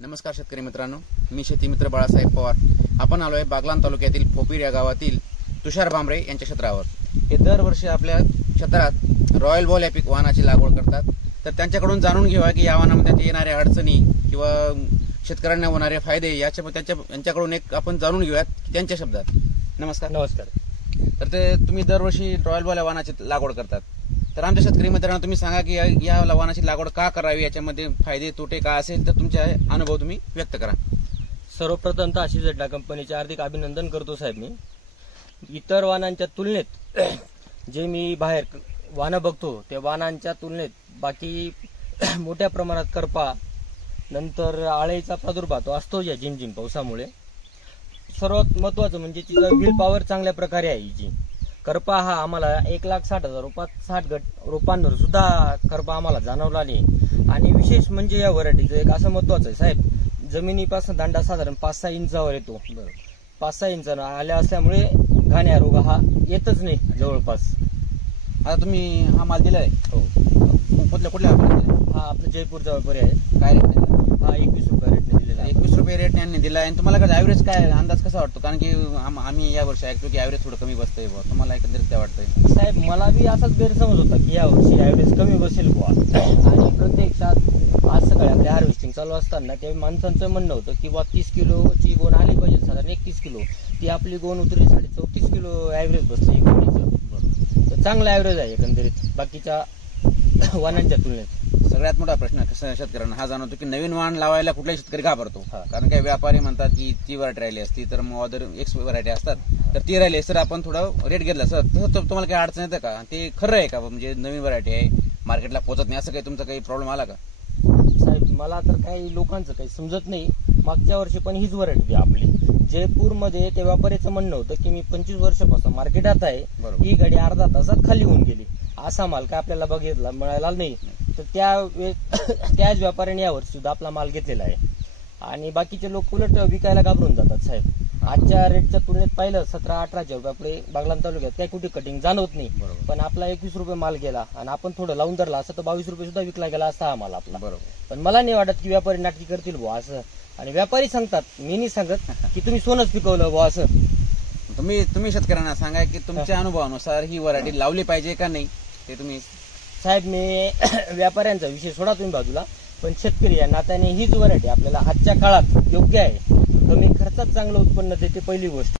नमस्कार शेतकरी मित्रांनो, मी शेती मित्र बाळासाहेब पवार. आपण आलोय बागलाण तालुक्यातील फोपीर या गावातील तुषार भांबरे यांच्या क्षेत्रावर. हे दरवर्षी आपल्या क्षेत्रात रॉयल बॉल या पीक वाहनाची लागवड करतात. तर त्यांच्याकडून जाणून घेऊया की या वाहनामध्ये येणाऱ्या अडचणी किंवा शेतकऱ्यांना होणारे फायदे यांच्याकडून एक आपण जाणून घेऊयात त्यांच्या शब्दात. नमस्कार. तर ते तुम्ही दरवर्षी रॉयल बॉल या वाहनाची लागवड करतात. तर आमच्या शेतकरी मित्रांनो तुम्ही सांगा की या वाहनाची लागवड का करावी, याच्यामध्ये फायदे तोटे काय असेल तर तुमचे अनुभव तुम्ही व्यक्त करा. सर्वप्रथम तर आशिष जड्डा कंपनीचे हार्दिक अभिनंदन करतो साहेब. मी इतर वाहनांच्या तुलनेत जे मी बाहेर वाहनं बघतो त्या वाहनांच्या तुलनेत बाकी मोठ्या प्रमाणात करपा नंतर आळेचा प्रादुर्भाव तो असतो या झिमझिम पावसामुळे. सर्वात महत्वाचं म्हणजे तिचं व्हील पॉवर चांगल्या प्रकारे आहे. जी करपा हा आम्हाला 1,60,000 रुपयात 60 रोपांवर सुद्धा करपा आम्हाला जाणवला नाही. आणि विशेष म्हणजे या व्हरायटीचं एक असं महत्वाचं आहे साहेब, जमिनीपासून दांडा साधारण 5-6 इंचावर येतो. 5-6 इंच आल्या असल्यामुळे घाण्या रोग हा येतच नाही जवळपास. आता तुम्ही हा माल दिलाय? हो. कुठल्या हा आपला जयपूरचा व्यापारी आहे. काय रेट दिला? हा 21 रुपये रेटने दिलेला आहे. 21 रुपये रेट यांनी दिला. आणि तुम्हाला काय ॲव्हरेज काय अंदाज कसा वाटतो? कारण की आम्ही या वर्षी ऐकतो की ॲव्हरेज थोडं कमी बसतंय बुवा. तुम्हाला एकंदरीत काय वाटतंय? साहेब मला बी असाच गैरसमज होता की या वर्षी ॲव्हरेज कमी बसेल बुवा. आणि प्रत्यक्षात आज सकाळी आपल्या हार्वेस्टिंग चालू असताना त्या माणसांचं म्हणणं होतं की बुवा 30 किलोची गोण आली पाहिजे, साधारण 31 किलो. ती आपली गोण उतरली 34 किलो ॲव्हरेज बसलं गोणीचं. तर चांगला ॲव्हरेज आहे एकंदरीत बाकीच्या वाहनांच्या तुलनेत. सगळ्यात मोठा प्रश्न शेतकऱ्यांना हा जाणवतो की नवीन वाहन लावायला कुठलाही शेतकरी घाबरतो. कारण काही व्यापारी म्हणतात की ती व्हरायटी राहिली असती तर मग अदर एक्स व्हरायटी असतात तर ती राहिली सर आपण थोडं रेट घेतला सर तसं तुम्हाला काही अडचण येतं का? ते खरं आहे का? म्हणजे नवीन व्हरायटी आहे मार्केटला पोहोचत नाही असं काही तुमचा काही प्रॉब्लेम आला का? साहेब मला तर काही लोकांचं काही समजत नाही. मागच्या वर्षी पण हीच व्हरायटी आपली जयपूरमध्ये त्या व्यापाऱ्याचं म्हणणं होतं की मी 25 वर्षापासून मार्केटात आहे, ही गाडी अर्धा तासात खाली होऊन गेली. असा माल काय आपल्याला बघितला मिळाला नाही. तर त्याच व्यापाऱ्याने यावर्षी सुद्धा आपला माल घेतलेला आहे. आणि बाकीचे लोक उलट विकायला घाबरून जातात साहेब. आजच्या रेटच्या तुलनेत पाहिलं 17-18 रुपये पुढे बागलाण तालुक्यात काही कुठे कटिंग जाणवत नाही. पण आपला 21 रुपये माल गेला आणि आपण थोडं लावून धरला असं तर 22 रुपये सुद्धा विकला गेला असता हा माल आपला. पण मला नाही वाटत की व्यापारी नाटकी करतील बुवा असं. आणि व्यापारी सांगतात, मी नाही सांगत की तुम्ही सोनच पिकवलं बुवा असं. तुम्ही शेतकऱ्यांना सांगा की तुमच्या अनुभवानुसार ही व्हरायटी लावली पाहिजे का नाही ते तुम्ही. साहेब मी व्यापाऱ्यांचा विषय सोडा तुम्ही बाजूला, पण शेतकरी या नात्याने हीच व्हरायटी आपल्याला आजच्या काळात योग्य आहे. कमी खर्चात चांगलं उत्पन्न देते पहिली गोष्ट.